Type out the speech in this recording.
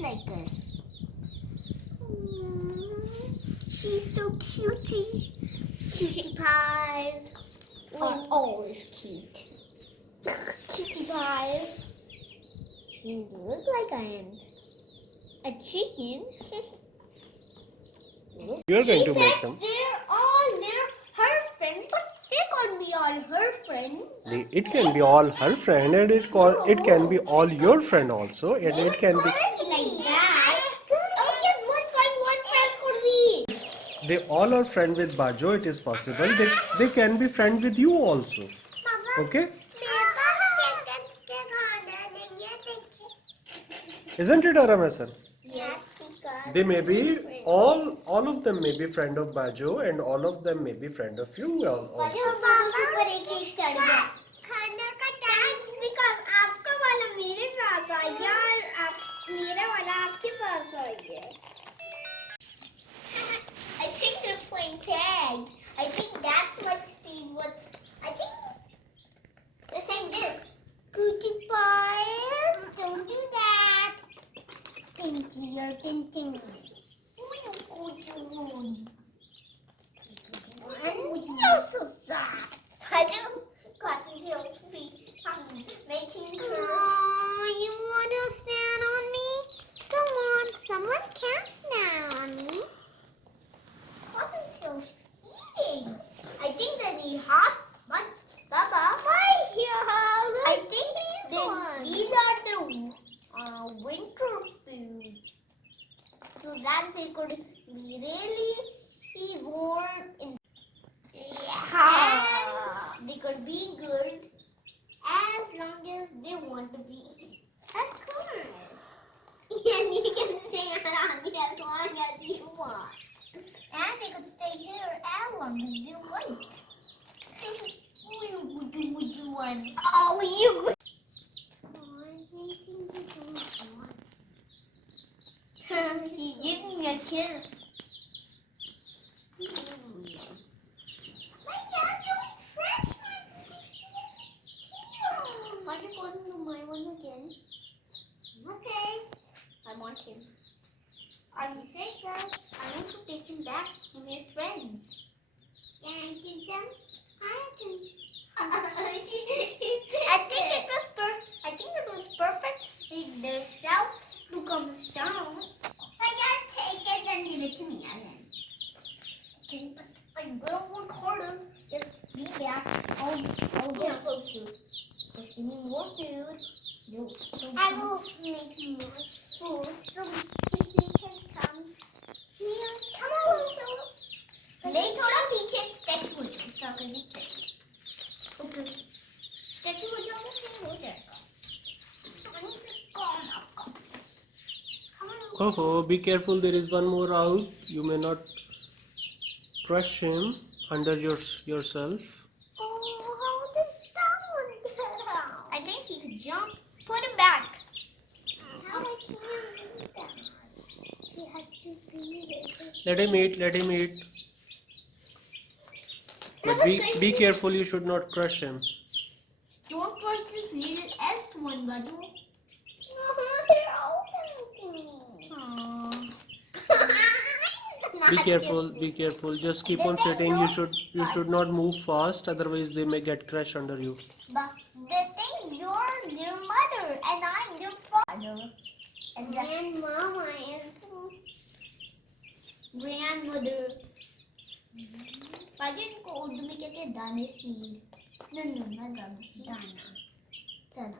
like us. She's so cutie. Cutie pies are always cute. Cutie pies. She looks like I am a chicken. You're going to make them. They're her friends, but they can't be all her friends. It can be all her friend, and it can be all your friend also, and it can be. Like that. Oh yes, one friend could be. They all are friend with Bajo. It is possible. They can be friend with you also. Okay? Isn't it, Aramasan? Yes, because They may be all of them may be friend of Bajo, and all of them may be friend of you also. खाना का time because आपका वाला मेरे पास आ गया और मेरा वाला आपके पास आ गया. I think they're playing tag. I think that's what's I think they're saying this. Cutie pies, don't do that. Pinky, you're pinting me. You're so soft. I do. Cottontail's feet making her. Oh, you want to stand on me? Come on, someone can stand on me. Cottontail's eating. I think they need hot. Baba, my here. I think these are the winter food, so that they could be really warm in. Yeah. And they could be good as long as they want to be. Of course. And you can stay around as long as you want. And they could stay here as long as they like. One. Oh, you. He gave me a kiss. Why are you going to my one again? Okay. I want him. You say so. I want to take him back to my friends. Can I take them? I can. I think it was perfect. Their self becomes down. I gotta take it and give it to me again. Okay, but I'm gonna work harder. Just be back. I'll get closer. Just give me more food. I will make more food so he can come here. Come on, Philip. मैं थोड़ा पीछे step हो जाऊँ ताकि नहीं okay step हो जाऊँ फिर हो जाएगा पानी से कौन आपका Oh, be careful. There is one more out. You may not crush him under yourself. Oh, how did that one get out? I think he could jump. Put him back. How I can't do that. He has to be Let him eat. But be careful. You should not crush him. Don't crush this little S one, Baju. They're opening to me. Be careful. Just keep on sitting. You should not move fast, otherwise they may get crushed under you. But they think you're their mother and I'm their father. And Mama is grandmother. Pagi ko udah mikirnya dana seed. No, not dana seed. Dana.